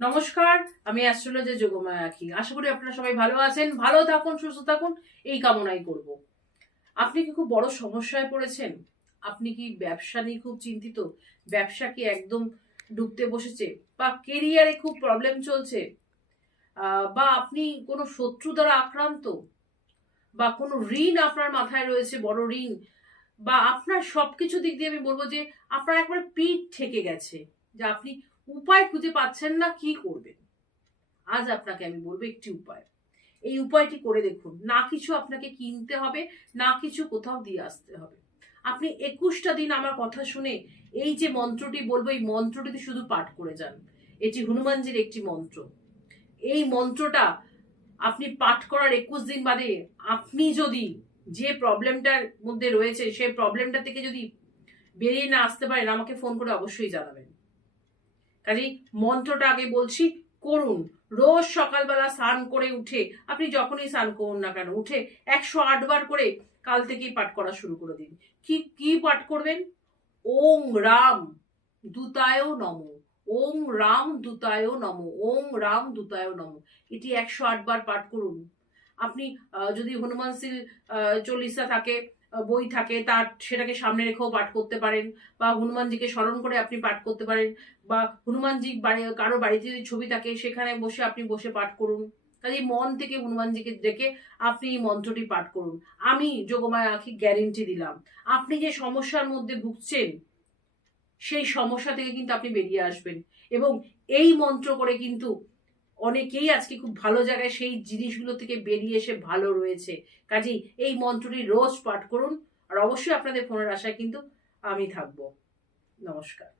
নমস্কার, আমি অ্যাস্ট্রোলজার যোগমায়া আঁখি। আশা করি আপনারা সবাই ভালো আছেন, ভালো থাকুন, সুস্থ থাকুন, এই কামনাই করব। আপনি কি খুব বড় সমস্যায় পড়েছেন? আপনি কি ব্যবসা নিয়ে খুব চিন্তিত? ব্যবসা কি একদম ডুবতে বসেছে? বা কেরিয়ারে খুব প্রবলেম চলছে? বা আপনি কোনো শত্রু দ্বারা আক্রান্ত? বা কোনো ঋণ আপনার মাথায় রয়েছে, বড় ঋণ? বা আপনার সবকিছু দিক দিয়ে আমি বলবো যে আপনার একবারে পিঠ ঠেকে গেছে, যে আপনি উপায় খুঁজে পাচ্ছেন না কি করবেন। আজ আপনাকে আমি বলবো একটি উপায়। এই উপায়টি করে দেখুন। না কিছু আপনাকে কিনতে হবে, না কিছু কোথাও দিয়ে আসতে হবে। আপনি ২১টা দিন আমার কথা শুনে এই যে মন্ত্রটি বলবো, এই মন্ত্রটি শুধু পাঠ করে যান। এটি হনুমানজির একটি মন্ত্র। এই মন্ত্রটা আপনি পাঠ করার ২১ দিন বাদে আপনি যদি যে প্রবলেমটার মধ্যে রয়েছে সেই প্রবলেমটা থেকে যদি বেরিয়ে না আসতে পারেন, আমাকে ফোন করে অবশ্যই জানাবেন। কাজেই মন্ত্রটা আগে বলছি, করুন। রোজ সকালবেলা স্নান করে উঠে, আপনি যখনই স্নান করুন না কেন, উঠে ১০৮ বার করে কাল থেকেই পাঠ করা শুরু করে দিন। কি কি পাঠ করবেন? ওং রাম দূতায় নম, ওং রাম দূতায় নম, ওং রাম দূতায় নম। এটি ১০৮ বার পাঠ করুন। আপনি যদি হনুমান চল্লিশা থাকে, বই থাকে, তার সেটাকে সামনে রেখেও পাঠ করতে পারেন, বা হনুমানজিকে স্মরণ করে আপনি পাঠ করতে পারেন, বা হনুমানজি কারো বাড়িতে যদি ছবি থাকে সেখানে বসে আপনি বসে পাঠ করুন। কাজে মন থেকে হনুমানজিকে ডেকে আপনি এই মন্ত্রটি পাঠ করুন। আমি যোগমায়া আঁখি গ্যারেন্টি দিলাম, আপনি যে সমস্যার মধ্যে ভুগছেন সেই সমস্যা থেকে কিন্তু আপনি বেরিয়ে আসবেন। এবং এই মন্ত্র করে কিন্তু অনেকেই আজকে খুব ভালো জায়গায় সেই জিনিসগুলো থেকে বেরিয়ে এসে ভালো রয়েছে। কাজেই এই মন্ত্রটি রোজ পাঠ করুন। আর অবশ্যই আপনাদের ফোনের আশায় কিন্তু আমি থাকবো। নমস্কার।